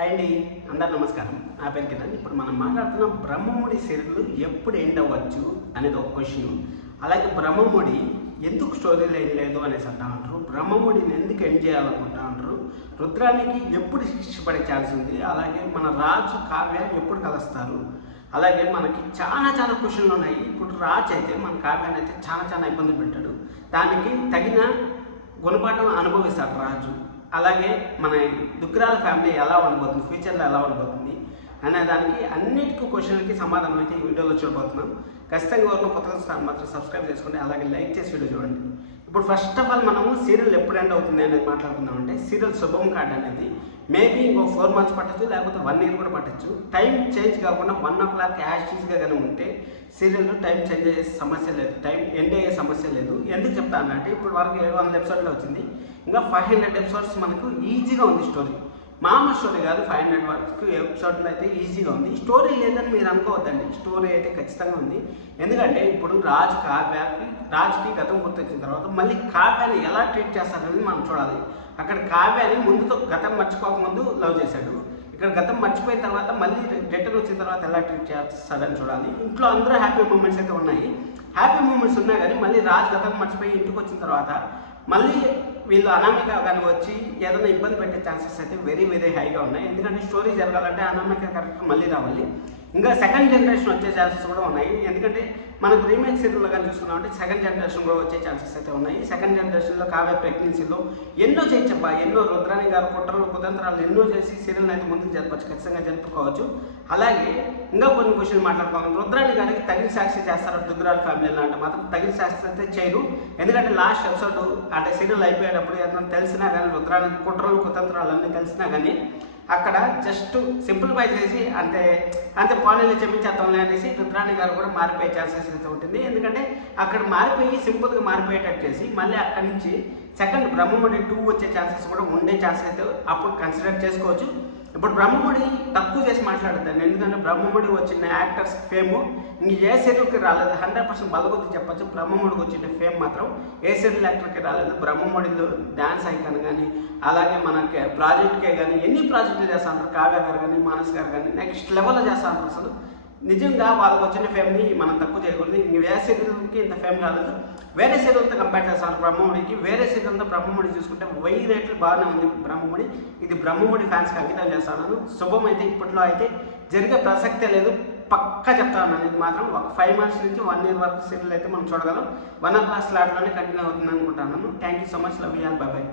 Hi అండి, అందరు నమస్కారం. నా పేరు కిరణ్. ఇప్పుడు మనం మాట్లాడుతున్న బ్రహ్మముడి సీరియల్ ఎప్పుడు ఎండ్ అవ్వచ్చు అనేది ఒక క్వశ్చన్. అలాగే బ్రహ్మముడి ఎందుకు స్టోరీలో ఏం లేదు అనేసి అంటా ఉంటారు. బ్రహ్మముడిని ఎందుకు ఎండ్ చేయాలనుకుంటా ఉంటారు. రుద్రానికి ఎప్పుడు శిక్ష పడే ఛాన్స్ ఉంది. అలాగే మన రాజు కావ్య ఎప్పుడు కలుస్తారు. అలాగే మనకి చాలా క్వశ్చన్లు ఉన్నాయి. ఇప్పుడు రాజు అయితే మన కావ్యాన్ని అయితే చాలా ఇబ్బంది పెట్టాడు. దానికి తగిన గుణపాఠం అనుభవిస్తాడు రాజు. అలాగే మన దుగ్గిరాల ఫ్యామిలీ ఎలా ఉండబోతుంది, ఫ్యూచర్లో ఎలా ఉండబోతుంది అనే దానికి అన్నిటికీ క్వశ్చన్లకి సమాధానం అయితే ఈ వీడియోలో చూడబోతున్నాం. ఖచ్చితంగా ఎవరినో కొత్తగా మాత్రం సబ్స్క్రైబ్ చేసుకోండి, అలాగే లైక్ చేసి వీడియో చూడండి. ఇప్పుడు ఫస్ట్ ఆఫ్ ఆల్ మనము సీరియల్ ఎప్పుడు ఎండ్ అవుతుంది అనేది మాట్లాడుకుందామంటే, సీరియల్ శుభం కార్డ్ అనేది మేబీ ఇంకో 4 months పట్టచ్చు, లేకపోతే 1 year కూడా పట్టచ్చు. టైం చేంజ్ కాకుండా 1 o'clock యాక్టివ్గా కానీ ఉంటే సీరియల్లో టైం చేంజ్ అయ్యే సమస్య లేదు, టైం ఎండ్ అయ్యే సమస్య లేదు. ఎందుకు చెప్తానంటే ఇప్పుడు వరకు 700 episodes వచ్చింది, ఇంకా 500 episodes మనకు ఈజీగా ఉంది స్టోరీ. మామూలు స్టోరీ కాదు, 500 వరకు ఎపిసోడ్లో అయితే ఈజీగా ఉంది. స్టోరీ లేదని మీరు అనుకోవద్దండి, స్టోరీ అయితే ఖచ్చితంగా ఉంది. ఎందుకంటే ఇప్పుడు రాజుకి గతం గుర్తొచ్చిన తర్వాత మళ్ళీ కావ్యాన్ని ఎలా ట్రీట్ చేస్తారని మనం చూడాలి. అక్కడ కావ్యాన్ని ముందుతో గతం మర్చిపోకముందు లవ్ చేశాడు, ఇక్కడ గతం మర్చిపోయిన తర్వాత మళ్ళీ రిటర్న్ వచ్చిన తర్వాత ఎలా ట్రీట్ చేస్తాడని చూడాలి. ఇంట్లో అందరూ హ్యాపీ మూమెంట్స్ అయితే ఉన్నాయి, హ్యాపీ మూమెంట్స్ ఉన్నాయి. కానీ మళ్ళీ రాజు గతం మర్చిపోయి ఇంటికి వచ్చిన తర్వాత మళ్ళీ వీళ్ళు అనామిక కానీ వచ్చి ఏదైనా ఇబ్బంది పెట్టే ఛాన్సెస్ అయితే వెరీ హైగా ఉన్నాయి. ఎందుకంటే స్టోరీ జరగాలంటే అనామిక కరెక్ట్గా మళ్ళీ రావాలి. ఇంకా సెకండ్ జనరేషన్ వచ్చే ఛాన్సెస్ కూడా ఉన్నాయి. ఎందుకంటే మనకు రీమేక్ సీరియల్లో కానీ చూసుకున్నామంటే సెకండ్ జనరేషన్ కూడా వచ్చే ఛాన్సెస్ అయితే ఉన్నాయి. సెకండ్ జనరేషన్లో కావ్య ప్రెగ్నెన్సీలో ఎన్నో చేయొచ్చబ్బా, ఎన్నో రుద్రాణి గారు కుట్రలు కుతంత్రాలు ఎన్నో చేసి సీరియల్ని అయితే ముందుకు జరపచ్చు, ఖచ్చితంగా జరుపుకోవచ్చు. అలాగే ఇంకా కొన్ని క్వశ్చన్ మాట్లాడుకోవాలి. రుద్రాణి గారికి తగిన సాక్షి చేస్తారు దుగ్గిరాల ఫ్యామిలీలో అంటే మాత్రం తగిన సాక్షి అయితే చేయరు. ఎందుకంటే లాస్ట్ ఎపిసోడ్ అంటే సీరియల్ అయిపోయేటప్పుడు ఏదైనా తెలిసినా కానీ రుద్రాణి కుట్రలు కుతంత్రాలు అన్నీ తెలిసినా కానీ అక్కడ జస్ట్ సింప్లిఫై చేసి అంతే పానీలు చెప్పించేద్దాంలే అనేసి రుద్రాణి గారు కూడా మారిపోయే ఛాన్సెస్ అయితే ఉంటుంది. ఎందుకంటే అక్కడ మారిపోయి సింపుల్గా మారిపోయేటట్టు చేసి మళ్ళీ అక్కడి నుంచి సెకండ్ బ్రహ్మముడి 2 వచ్చే ఛాన్సెస్ కూడా ఉండే ఛాన్సెస్ అయితే అప్పుడు కన్సిడర్ చేసుకోవచ్చు. ఇప్పుడు బ్రహ్మముడి తక్కువ చేసి మాట్లాడుతాను, ఎందుకంటే బ్రహ్మముడి వచ్చిన యాక్టర్స్ ఫేము ఇంక ఏ సీరియల్కి రాలేదు. 100% బలగొద్ది చెప్పచ్చు, బ్రహ్మముడికి వచ్చిన ఫేమ్ మాత్రం ఏ సీరియల్ యాక్టర్కి రాలేదు. బ్రహ్మముడిలో డ్యాన్స్ ఐకాన్ కానీ అలాగే మనకి ప్రాజెక్ట్కే కానీ ఎన్ని ప్రాజెక్టులు చేస్తా ఉంటారు. కావ్య గారు కానీ మానస్ గారు కానీ నెక్స్ట్ లెవెల్లో చేస్తా ఉంటారు. అసలు నిజంగా వాళ్ళకి వచ్చిన ఫేమ్ని మనం తక్కువ చేయకూడదు. ఇంక వేరే సీరియల్కి ఇంత ఫేమ్ రాలేదు. వేరే సీరియల్తో కంపేర్ చేస్తాను బ్రహ్మముడికి. వేరే సీరియల్తో బ్రహ్మముడి చూసుకుంటే 1000 రేట్లు బాగానే ఉంది బ్రహ్మముడి. ఇది బ్రహ్మముడి ఫ్యాన్స్కి అంకితం చేస్తాను. శుభం అయితే ఇప్పట్లో అయితే జరిగే ప్రసక్తే లేదు, పక్కా చెప్తాను. ఇది మాత్రం ఒక 5 months నుంచి 1 year వరకు సీరియల్ అయితే మనం చూడగలం. 1 o'clock స్లాట్లోనే కంటిన్యూ అవుతుంది అనుకుంటున్నాను. Thank you so much, love you all, by by.